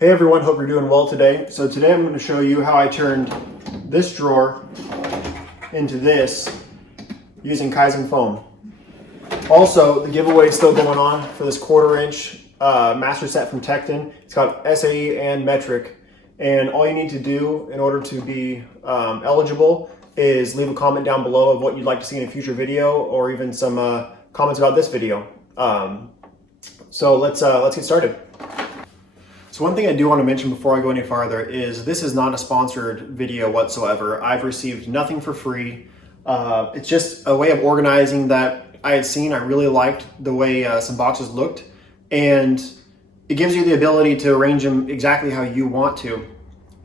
Hey everyone, hope you're doing well today. So today I'm going to show you how I turned this drawer into this using Kaizen foam. Also, the giveaway is still going on for this 1/4 inch master set from Tecton. It's got SAE and metric, and all you need to do in order to be eligible is leave a comment down below of what you'd like to see in a future video, or even some comments about this video. So let's get started. So one thing I do want to mention before I go any farther is this is not a sponsored video whatsoever. I've received nothing for free. It's just a way of organizing that I had seen. I really liked the way some boxes looked, and it gives you the ability to arrange them exactly how you want to.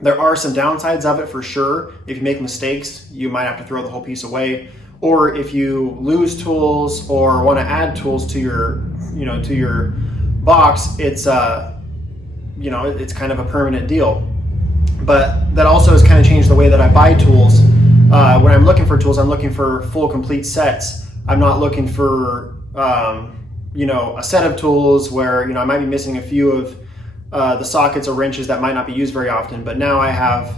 There are some downsides of it for sure. If you make mistakes, you might have to throw the whole piece away. Or if you lose tools or want to add tools to your, to your box, it's it's kind of a permanent deal. But that also has kind of changed the way that I buy tools. When I'm looking for tools, I'm looking for full complete sets. I'm not looking for a set of tools where I might be missing a few of the sockets or wrenches that might not be used very often. But now I have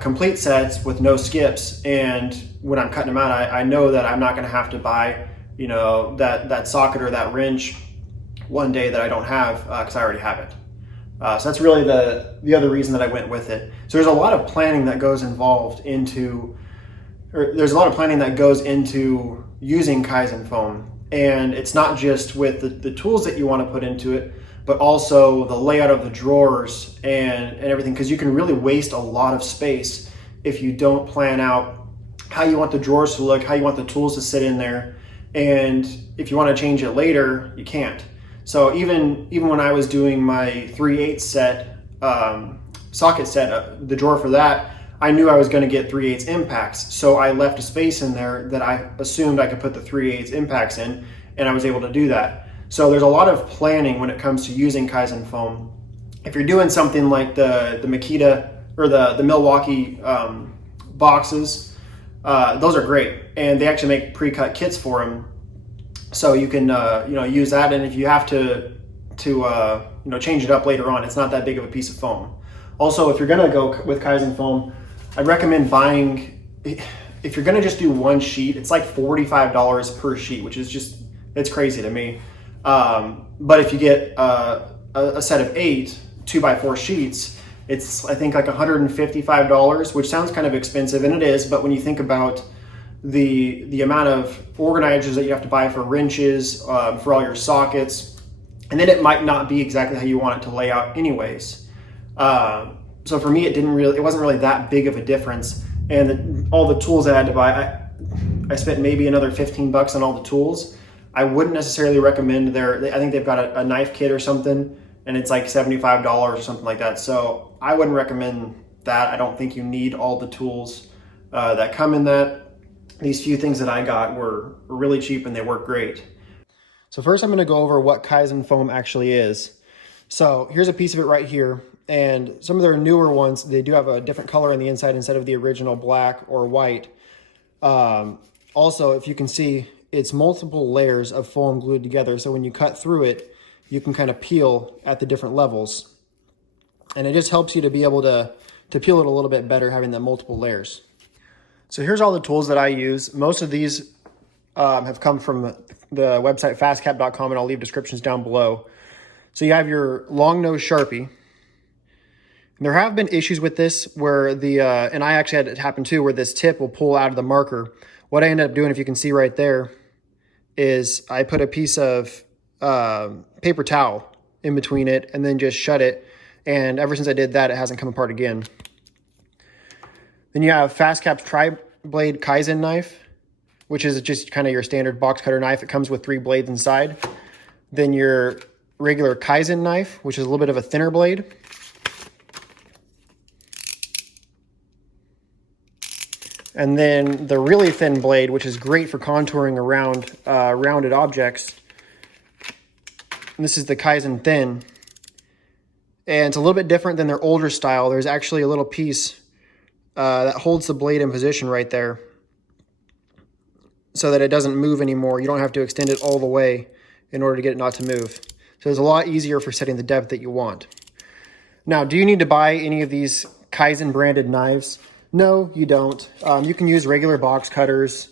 complete sets with no skips, and when I'm cutting them out, I know that I'm not going to have to buy that socket or that wrench one day that I don't have because I already have it. So that's really the other reason that I went with it. So there's a lot of planning that goes into using Kaizen foam, and it's not just with the tools that you want to put into it, but also the layout of the drawers and everything, because you can really waste a lot of space if you don't plan out how you want the drawers to look, how you want the tools to sit in there, and if you want to change it later, you can't. So even when I was doing my 3/8 set, socket set, the drawer for that, I knew I was going to get 3/8 impacts. So I left a space in there that I assumed I could put the 3/8 impacts in, and I was able to do that. So there's a lot of planning when it comes to using Kaizen foam. If you're doing something like the Makita or the Milwaukee boxes, those are great, and they actually make pre-cut kits for them. So you can use that, and if you have to change it up later on, it's not that big of a piece of foam. Also, if you're gonna go with Kaizen foam, I'd recommend buying. If you're gonna just do one sheet, it's like $45 per sheet, which is it's crazy to me. But if you get a set of 8 2x4 sheets, it's I think like $155, which sounds kind of expensive, and it is. But when you think about the amount of organizers that you have to buy for wrenches, for all your sockets, and then it might not be exactly how you want it to lay out anyways. So for me, it wasn't really that big of a difference. And all the tools that I had to buy, I spent maybe another $15 on all the tools. I wouldn't necessarily recommend I think they've got a knife kit or something, and it's like $75 or something like that. So I wouldn't recommend that. I don't think you need all the tools that come in that. These few things that I got were really cheap and they work great. So first I'm going to go over what Kaizen foam actually is. So here's a piece of it right here, and some of their newer ones, they do have a different color on the inside instead of the original black or white. Also, if you can see, it's multiple layers of foam glued together, so when you cut through it, you can kind of peel at the different levels. And it just helps you to be able to peel it a little bit better, having the multiple layers. So here's all the tools that I use. Most of these have come from the website fastcap.com, and I'll leave descriptions down below. So you have your long nose Sharpie. There have been issues with this where and I actually had it happen too, where this tip will pull out of the marker. What I ended up doing, if you can see right there, is I put a piece of paper towel in between it and then just shut it. And ever since I did that, it hasn't come apart again. Then you have FastCap's tri-blade Kaizen knife, which is just kind of your standard box cutter knife. It comes with 3 blades inside. Then your regular Kaizen knife, which is a little bit of a thinner blade. And then the really thin blade, which is great for contouring around rounded objects. And this is the Kaizen thin. And it's a little bit different than their older style. There's actually a little piece that holds the blade in position right there so that it doesn't move anymore. You don't have to extend it all the way in order to get it not to move. So it's a lot easier for setting the depth that you want. Now, do you need to buy any of these Kaizen branded knives? No, you don't. You can use regular box cutters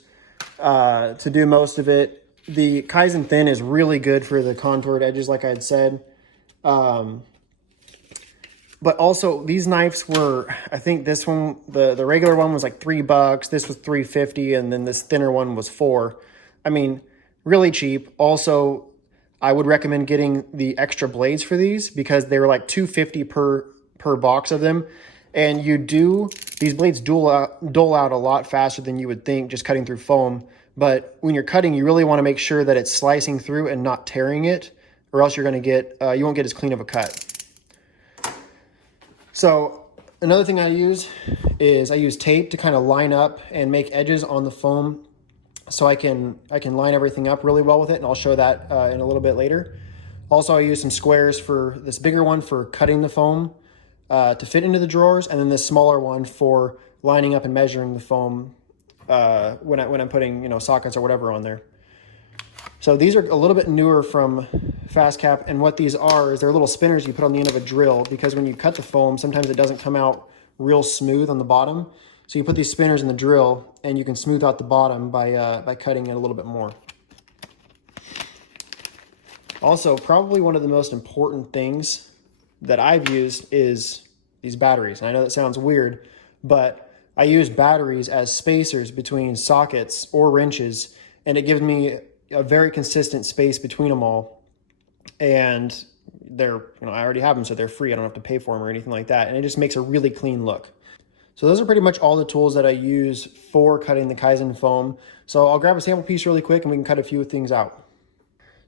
to do most of it. The Kaizen Thin is really good for the contoured edges, like I had said. But also, these knives were, I think this one, the regular one was like $3. This was $3.50, and then this thinner one was $4. I mean, really cheap. Also, I would recommend getting the extra blades for these because they were like $2.50 per box of them. And these blades dole out a lot faster than you would think just cutting through foam. But when you're cutting, you really want to make sure that it's slicing through and not tearing it, or else you're going to get, you won't get as clean of a cut. So another thing I use tape to kind of line up and make edges on the foam so I can line everything up really well with it, and I'll show that in a little bit later. Also, I use some squares for this bigger one for cutting the foam to fit into the drawers, and then this smaller one for lining up and measuring the foam when I'm putting sockets or whatever on there. So these are a little bit newer from FastCap, and what these are is they're little spinners you put on the end of a drill, because when you cut the foam, sometimes it doesn't come out real smooth on the bottom. So you put these spinners in the drill, and you can smooth out the bottom by cutting it a little bit more. Also, probably one of the most important things that I've used is these batteries. And I know that sounds weird, but I use batteries as spacers between sockets or wrenches, and it gives me a very consistent space between them all. And they're, I already have them, so they're free. I don't have to pay for them or anything like that. And it just makes a really clean look. So those are pretty much all the tools that I use for cutting the Kaizen foam. So I'll grab a sample piece really quick and we can cut a few things out.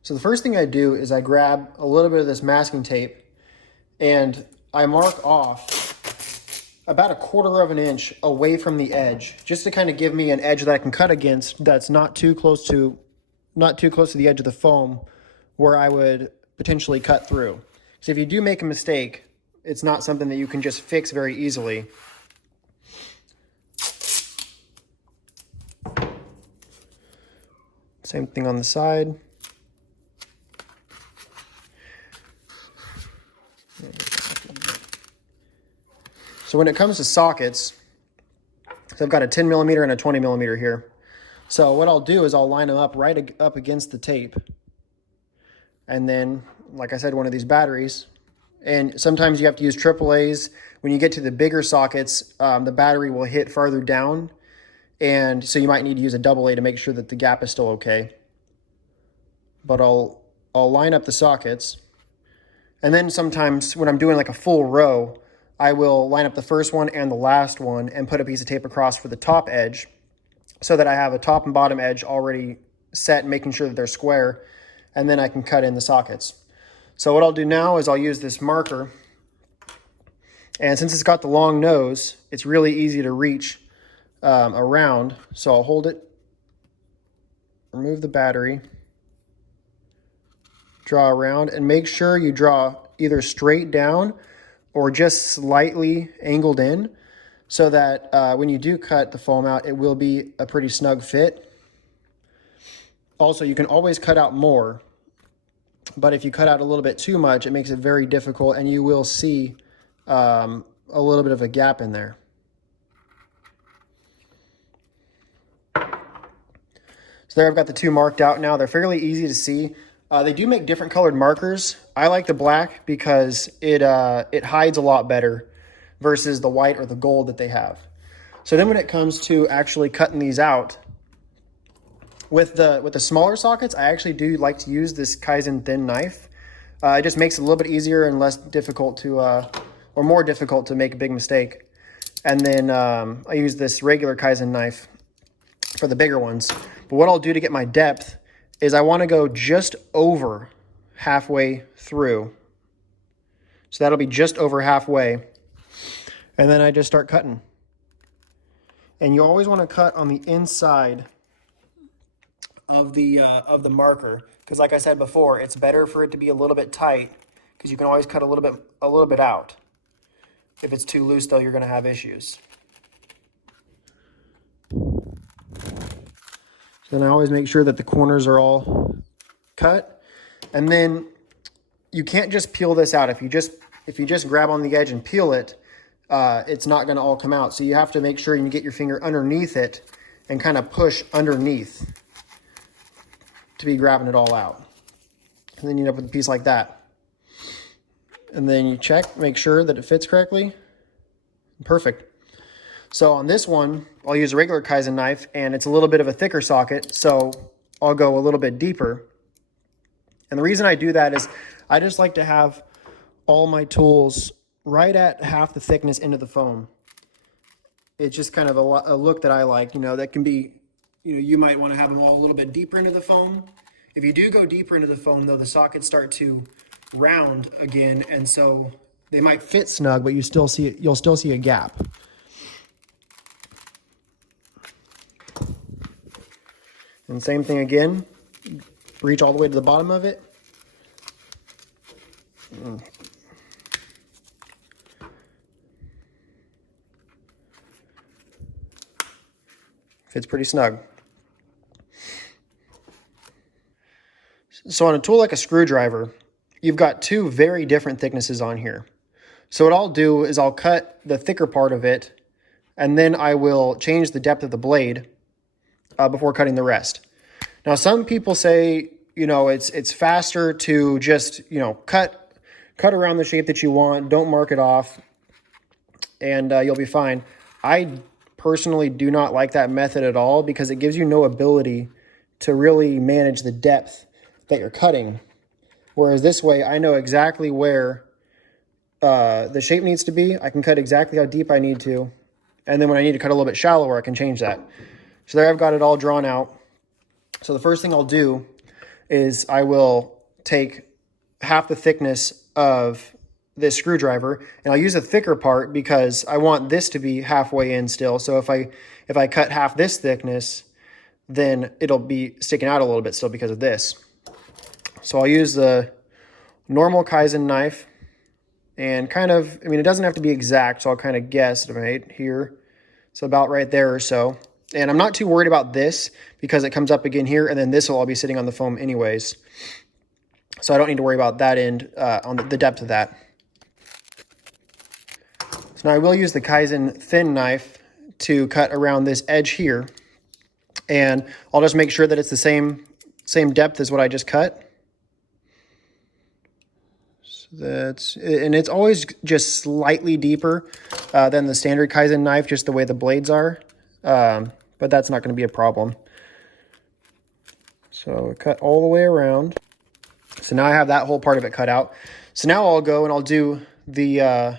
So the first thing I do is I grab a little bit of this masking tape and I mark off about 1/4 of an inch away from the edge, just to kind of give me an edge that I can cut against that's not too close to the edge of the foam where I would potentially cut through. So if you do make a mistake, it's not something that you can just fix very easily. Same thing on the side. So when it comes to sockets, so I've got a 10 millimeter and a 20 millimeter here. So what I'll do is I'll line them up right up against the tape. And then, like I said, one of these batteries. And sometimes you have to use AAAs. When you get to the bigger sockets, the battery will hit farther down. And so you might need to use a AA to make sure that the gap is still okay. But I'll line up the sockets. And then sometimes when I'm doing like a full row, I will line up the first one and the last one and put a piece of tape across for the top edge so that I have a top and bottom edge already set, making sure that they're square, and then I can cut in the sockets. So what I'll do now is I'll use this marker, and since it's got the long nose, it's really easy to reach around. So I'll hold it, remove the battery, draw around, and make sure you draw either straight down or just slightly angled in so that when you do cut the foam out, it will be a pretty snug fit. Also, you can always cut out more, but if you cut out a little bit too much, it makes it very difficult, and you will see a little bit of a gap in there. So there I've got the two marked out now. They're fairly easy to see. They do make different colored markers. I like the black because it hides a lot better versus the white or the gold that they have. So then when it comes to actually cutting these out, with the smaller sockets, I actually do like to use this Kaizen thin knife. It just makes it a little bit easier and less difficult to, or more difficult to make a big mistake. And then I use this regular Kaizen knife for the bigger ones. But what I'll do to get my depth is I want to go just over halfway through. So that'll be just over halfway. And then I just start cutting. And you always want to cut on the inside of the marker, because like I said before, it's better for it to be a little bit tight, because you can always cut a little bit out. If it's too loose though, you're going to have issues. So then I always make sure that the corners are all cut. And then you can't just peel this out. If you just if you just grab on the edge and peel it, it's not going to all come out. So you have to make sure you get your finger underneath it and kind of push underneath to be grabbing it all out. And then you end up with a piece like that. And then you check, make sure that it fits correctly. Perfect. So on this one, I'll use a regular Kaizen knife, and it's a little bit of a thicker socket, so I'll go a little bit deeper. And the reason I do that is I just like to have all my tools right at half the thickness into the foam. It's just kind of a look that I like, that can be, you might want to have them all a little bit deeper into the foam. If you do go deeper into the foam, though, the sockets start to round again, and so they might fit snug, but you'll still see a gap. And same thing again, reach all the way to the bottom of it. Fits pretty snug. So on a tool like a screwdriver, you've got two very different thicknesses on here. So what I'll do is I'll cut the thicker part of it, and then I will change the depth of the blade before cutting the rest. Now, some people say, it's faster to just, cut around the shape that you want, don't mark it off, and you'll be fine. I personally do not like that method at all because it gives you no ability to really manage the depth that you're cutting. Whereas this way, I know exactly where the shape needs to be. I can cut exactly how deep I need to. And then when I need to cut a little bit shallower, I can change that. So there I've got it all drawn out. So the first thing I'll do is I will take half the thickness of this screwdriver, and I'll use a thicker part because I want this to be halfway in still. So if I cut half this thickness, then it'll be sticking out a little bit still because of this. So I'll use the normal Kaizen knife and it doesn't have to be exact, so I'll kind of guess right here. So about right there or so. And I'm not too worried about this because it comes up again here, and then this will all be sitting on the foam anyways. So I don't need to worry about that end on the depth of that. So now I will use the Kaizen thin knife to cut around this edge here. And I'll just make sure that it's the same depth as what I just cut. And it's always just slightly deeper than the standard Kaizen knife, just the way the blades are. But that's not going to be a problem. So cut all the way around. So now I have that whole part of it cut out. So now I'll go and I'll do the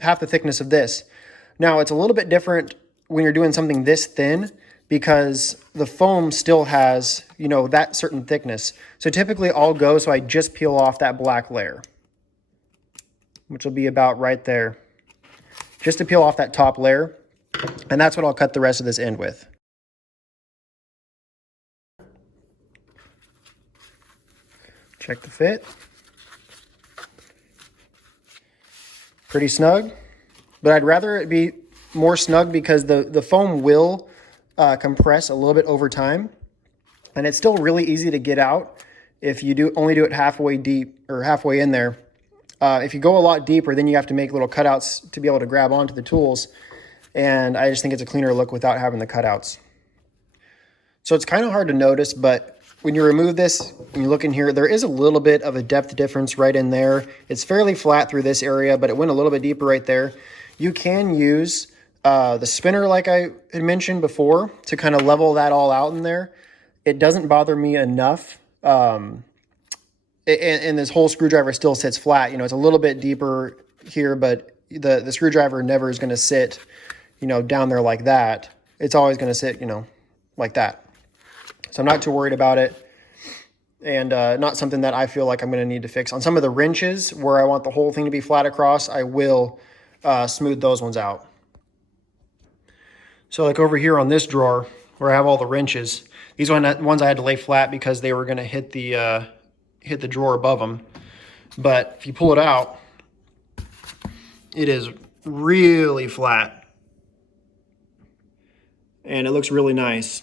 half the thickness of this. Now it's a little bit different when you're doing something this thin because the foam still has, that certain thickness. So typically I'll go so I just peel off that black layer, which will be about right there, just to peel off that top layer. And that's what I'll cut the rest of this end with. Check the fit. Pretty snug, but I'd rather it be more snug because the foam will compress a little bit over time, and it's still really easy to get out if you only do it halfway deep or halfway in there. If you go a lot deeper, then you have to make little cutouts to be able to grab onto the tools, and I just think it's a cleaner look without having the cutouts. So it's kind of hard to notice, but when you remove this and you look in here, there is a little bit of a depth difference right in there. It's fairly flat through this area, but it went a little bit deeper right there. You can use the spinner, like I had mentioned before, to kind of level that all out in there. It doesn't bother me enough. And this whole screwdriver still sits flat. It's a little bit deeper here, but the screwdriver never is going to sit, down there like that. It's always going to sit, like that. So I'm not too worried about it, and not something that I feel like I'm going to need to fix. On some of the wrenches where I want the whole thing to be flat across, I will smooth those ones out. So like over here on this drawer where I have all the wrenches, these ones I had to lay flat because they were going to hit the drawer above them. But if you pull it out, it is really flat, and it looks really nice.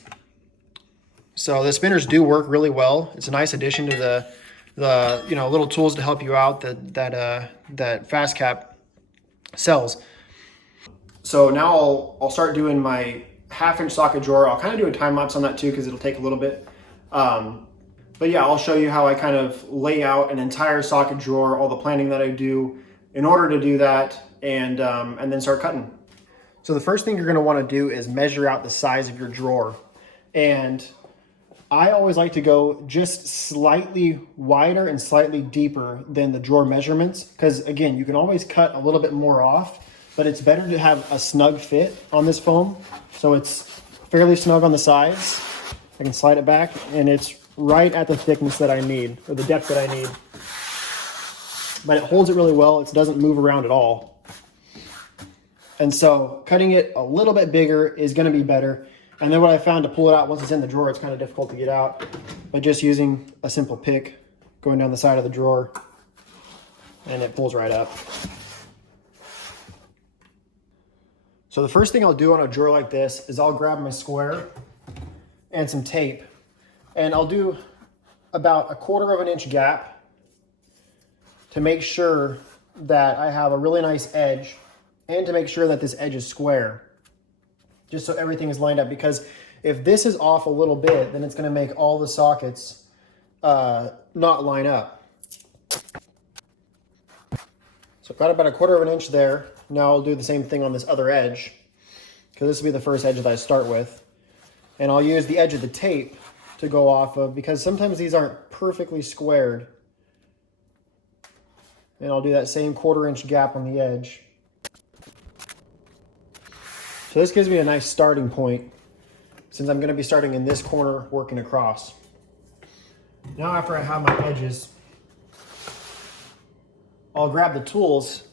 So the spinners do work really well. It's a nice addition to the little tools to help you out that Fast Cap sells. So now I'll start doing my 1/2 inch socket drawer. I'll kind of do a time lapse on that too because it'll take a little bit. But yeah, I'll show you how I kind of lay out an entire socket drawer, all the planning that I do in order to do that, and then start cutting. So the first thing you're going to want to do is measure out the size of your drawer. And I always like to go just slightly wider and slightly deeper than the drawer measurements, because again, you can always cut a little bit more off, but it's better to have a snug fit on this foam. So it's fairly snug on the sides. I can slide it back and it's right at the thickness that I need, or the depth that I need. But it holds it really well. It doesn't move around at all. And so cutting it a little bit bigger is going to be better. And then what I found, to pull it out once it's in the drawer, it's kind of difficult to get out. But just using a simple pick, going down the side of the drawer, and it pulls right up. So the first thing I'll do on a drawer like this is I'll grab my square and some tape. And I'll do about 1/4 inch gap to make sure that I have a really nice edge, and to make sure that this edge is square, just so everything is lined up. Because if this is off a little bit, then it's going to make all the sockets not line up. So I've got about 1/4 inch there. Now I'll do the same thing on this other edge, because this will be the first edge that I start with. And I'll use the edge of the tape to go off of, because sometimes these aren't perfectly squared. And I'll do that same 1/4 inch gap on the edge. So this gives me a nice starting point, since I'm going to be starting in this corner working across. Now after I have my edges, I'll grab the tools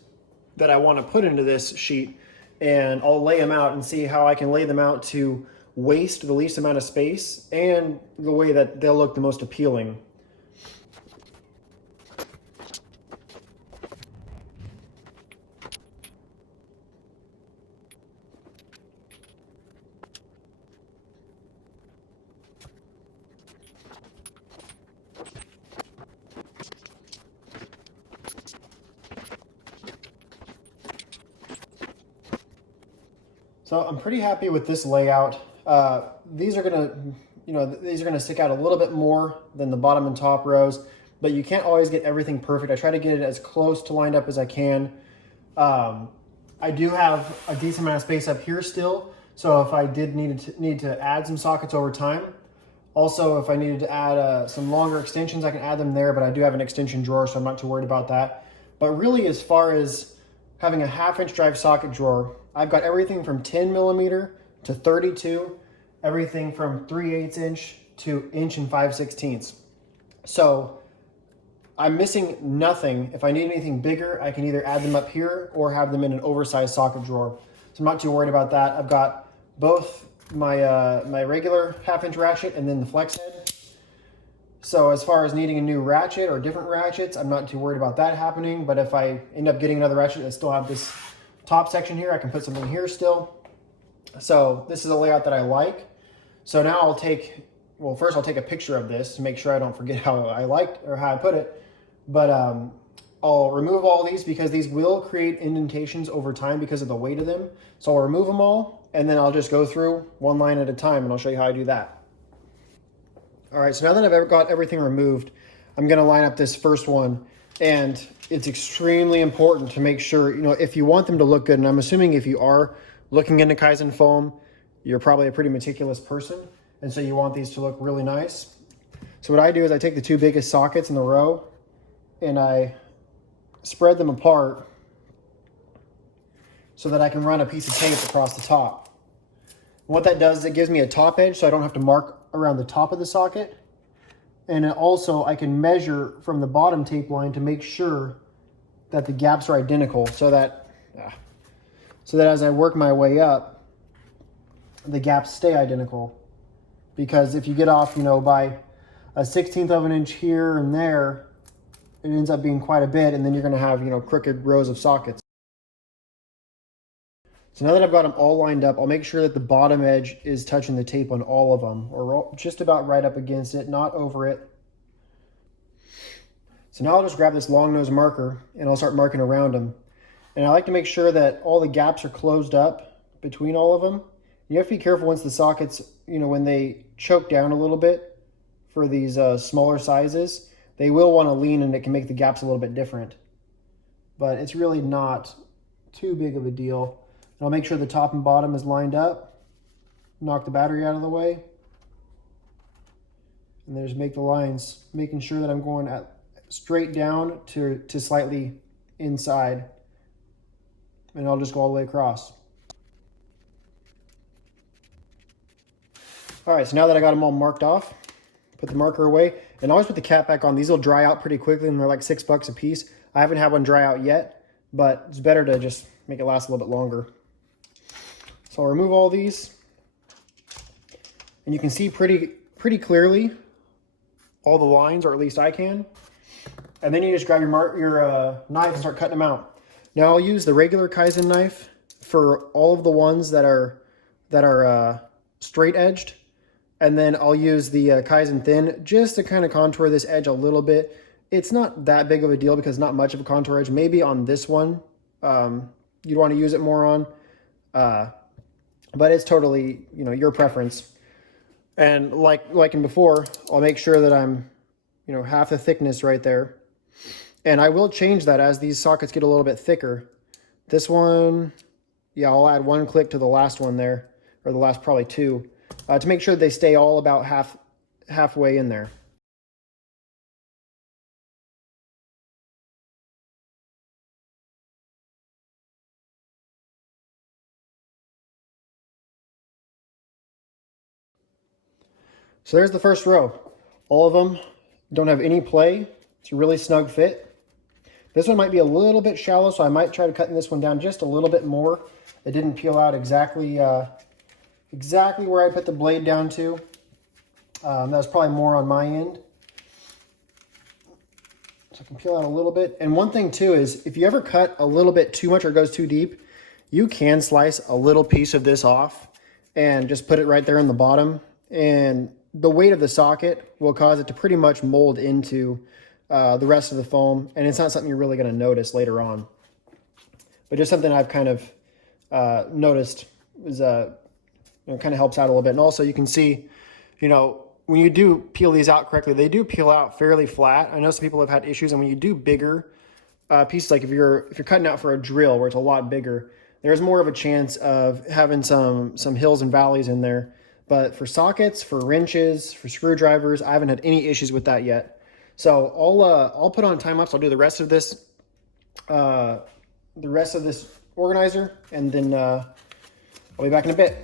that I want to put into this sheet, and I'll lay them out and see how I can lay them out to waste the least amount of space and the way that they'll look the most appealing. So I'm pretty happy with this layout. These are gonna stick out a little bit more than the bottom and top rows, but you can't always get everything perfect. I try to get it as close to lined up as I can. I do have a decent amount of space up here still, so if I did need to add some sockets over time. Also, if I needed to add some longer extensions, I can add them there, but I do have an extension drawer, so I'm not too worried about that. But really, as far as having a 1/2 inch drive socket drawer, I've got everything from 10 millimeter to 32, everything from 3/8 inch to 1 5/16. So I'm missing nothing. If I need anything bigger, I can either add them up here or have them in an oversized socket drawer. So I'm not too worried about that. I've got both my my regular 1/2 inch ratchet and then the flex head. So as far as needing a new ratchet or different ratchets, I'm not too worried about that happening. But if I end up getting another ratchet that still have this top section here, I can put something here still. So this is a layout that I like. So now first I'll take a picture of this to make sure I don't forget how I put it. But I'll remove all these, because these will create indentations over time because of the weight of them. So I'll remove them all, and then I'll just go through one line at a time, and I'll show you how I do that. All right, so now that I've got everything removed, I'm gonna line up this first one. And it's extremely important to make sure, if you want them to look good, and I'm assuming if you are looking into Kaizen foam, you're probably a pretty meticulous person, and so you want these to look really nice. So what I do is I take the 2 biggest sockets in the row, and I spread them apart so that I can run a piece of tape across the top. And what that does is it gives me a top edge, so I don't have to mark around the top of the socket. And also I can measure from the bottom tape line to make sure that the gaps are identical, so that as I work my way up, the gaps stay identical. Because if you get off, by a 1/16 of an inch here and there, it ends up being quite a bit, and then you're gonna have, crooked rows of sockets. So now that I've got them all lined up, I'll make sure that the bottom edge is touching the tape on all of them, or just about right up against it, not over it. So now I'll just grab this long nose marker and I'll start marking around them. And I like to make sure that all the gaps are closed up between all of them. You have to be careful once the sockets, when they choke down a little bit for these smaller sizes, they will want to lean and it can make the gaps a little bit different. But it's really not too big of a deal. And I'll make sure the top and bottom is lined up, knock the battery out of the way, and then just make the lines, making sure that I'm going straight down to slightly inside. And I'll just go all the way across. All right, so now that I got them all marked off, put the marker away, and always put the cap back on. These will dry out pretty quickly and they're like $6 a piece. I haven't had one dry out yet, but it's better to just make it last a little bit longer. So I'll remove all these, and you can see pretty clearly all the lines, or at least I can. And then you just grab your knife and start cutting them out. Now I'll use the regular Kaizen knife for all of the ones that are straight edged, and then I'll use the Kaizen thin just to kind of contour this edge a little bit. It's not that big of a deal because not much of a contour edge. Maybe on this one you'd want to use it more on, but it's totally your preference. And like in before, I'll make sure that I'm half the thickness right there. And I will change that as these sockets get a little bit thicker. This one, yeah, I'll add one click to the last one there, or the last probably two, to make sure they stay all about halfway in there. So there's the first row. All of them don't have any play. It's a really snug fit. This one might be a little bit shallow, so I might try to cut this one down just a little bit more. It didn't peel out exactly where I put the blade down to. That was probably more on my end. So I can peel out a little bit. And one thing too is if you ever cut a little bit too much or goes too deep, you can slice a little piece of this off and just put it right there in the bottom. And the weight of the socket will cause it to pretty much mold into the rest of the foam, and it's not something you're really going to notice later on. But just something I've kind of noticed is kind of helps out a little bit. And also you can see, when you do peel these out correctly, they do peel out fairly flat. I know some people have had issues, and when you do bigger pieces, like if you're cutting out for a drill where it's a lot bigger, there's more of a chance of having some hills and valleys in there. But for sockets, for wrenches, for screwdrivers, I haven't had any issues with that yet. So I'll put on time lapse. I'll do the rest of this organizer, and then I'll be back in a bit.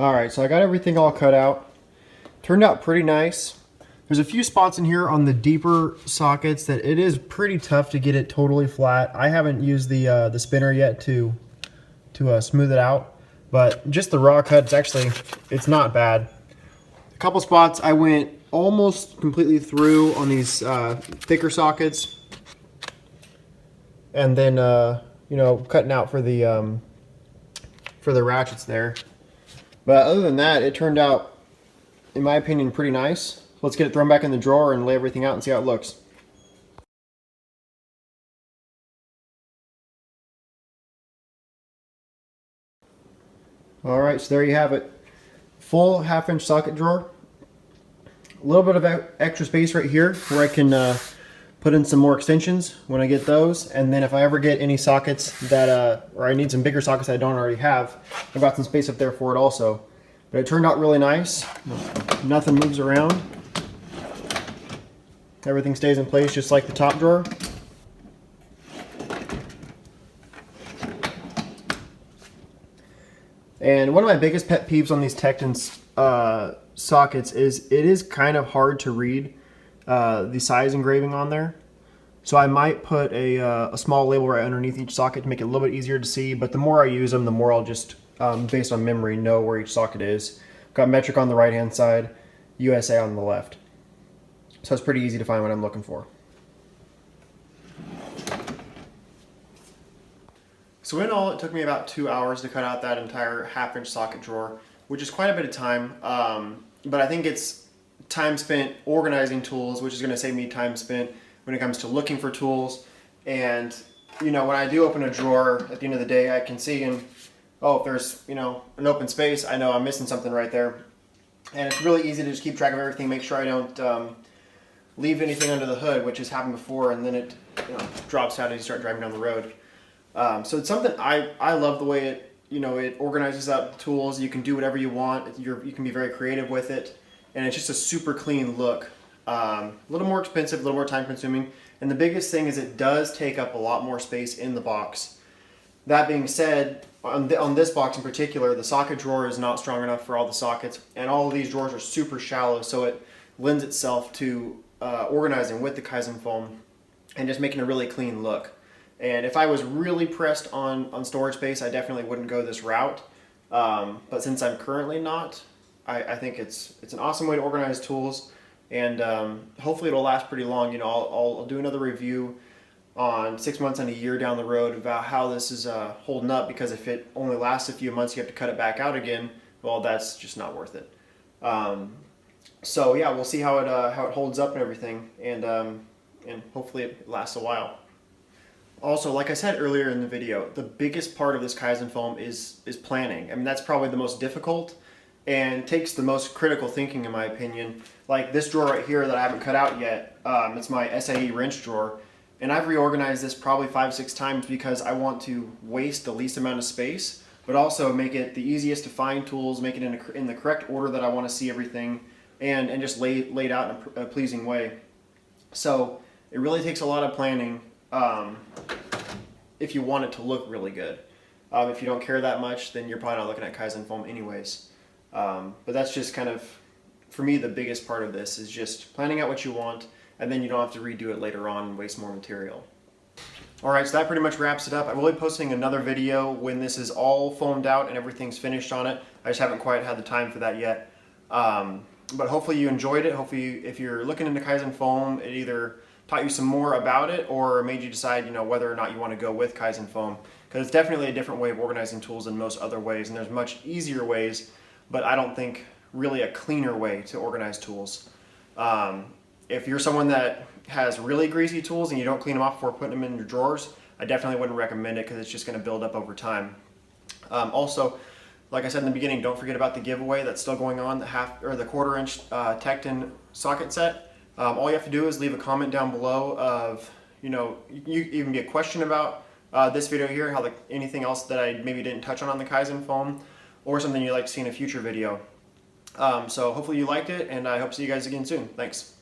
All right, so I got everything all cut out. Turned out pretty nice. There's a few spots in here on the deeper sockets that it is pretty tough to get it totally flat. I haven't used the spinner yet to smooth it out, but just the raw cut, it's not bad. A couple spots I went almost completely through on these thicker sockets, and then you know, cutting out for the ratchets there. But other than that, it turned out, in my opinion, pretty nice. Let's get it thrown back in the drawer and lay everything out and see how it looks. All right, so there you have it. Full 1/2-inch socket drawer. A little bit of extra space right here where I can put in some more extensions when I get those. And then if I ever get any sockets that, or I need some bigger sockets that I don't already have, I've got some space up there for it also. But it turned out really nice. Nothing moves around. Everything stays in place just like the top drawer. And one of my biggest pet peeves on these Tecton sockets is it is kind of hard to read the size engraving on there. So I might put a small label right underneath each socket to make it a little bit easier to see, but the more I use them, the more I'll just, based on memory, know where each socket is. Got metric on the right hand side, USA on the left. So it's pretty easy to find what I'm looking for. So in all, it took me about 2 hours to cut out that entire 1/2-inch socket drawer, which is quite a bit of time. But I think it's time spent organizing tools, which is going to save me time spent when it comes to looking for tools. And you know, when I do open a drawer at the end of the day, I can see, and oh, if there's, you know, an open space, I know I'm missing something right there. And it's really easy to just keep track of everything, make sure I don't leave anything under the hood, which has happened before, and then it, you know, drops out as you start driving down the road. So it's something I love the way it, you know, it organizes out the tools. You can do whatever you want. You can be very creative with it, and it's just a super clean look. A little more expensive, a little more time consuming, and the biggest thing is it does take up a lot more space in the box. That being said, on this box in particular, the socket drawer is not strong enough for all the sockets, and all of these drawers are super shallow, so it lends itself to organizing with the Kaizen foam and just making a really clean look. And if I was really pressed on storage space, I definitely wouldn't go this route. But since I'm currently not, I think it's an awesome way to organize tools, and hopefully it'll last pretty long. You know, I'll do another review on 6 months and a year down the road about how this is holding up, because if it only lasts a few months, you have to cut it back out again. Well, that's just not worth it. So yeah, we'll see how it holds up and everything, and hopefully it lasts a while. Also, like I said earlier in the video, the biggest part of this Kaizen foam is planning. I mean, that's probably the most difficult and takes the most critical thinking, in my opinion. Like this drawer right here that I haven't cut out yet, it's my SAE wrench drawer, and I've reorganized this probably 5-6 times because I want to waste the least amount of space, but also make it the easiest to find tools, make it in the correct order that I want to see everything, and just laid out in a pleasing way. So it really takes a lot of planning if you want it to look really good. If you don't care that much, then you're probably not looking at Kaizen foam anyways. But that's just kind of, for me, the biggest part of this is just planning out what you want, and then you don't have to redo it later on and waste more material. Alright, so that pretty much wraps it up. I will be posting another video when this is all foamed out and everything's finished on it. I just haven't quite had the time for that yet. But hopefully you enjoyed it. Hopefully if you're looking into Kaizen foam, it either taught you some more about it or made you decide, you know, whether or not you want to go with Kaizen foam. Because it's definitely a different way of organizing tools than most other ways, and there's much easier ways, but I don't think really a cleaner way to organize tools. If you're someone that has really greasy tools and you don't clean them off before putting them in your drawers, I definitely wouldn't recommend it because it's just going to build up over time. Also, like I said in the beginning, don't forget about the giveaway that's still going on, the 1/4-inch Tecton socket set. All you have to do is leave a comment down below of, you know, you can get a question about this video here, how anything else that I maybe didn't touch on the Kaizen foam, or something you'd like to see in a future video. So hopefully you liked it, and I hope to see you guys again soon. Thanks.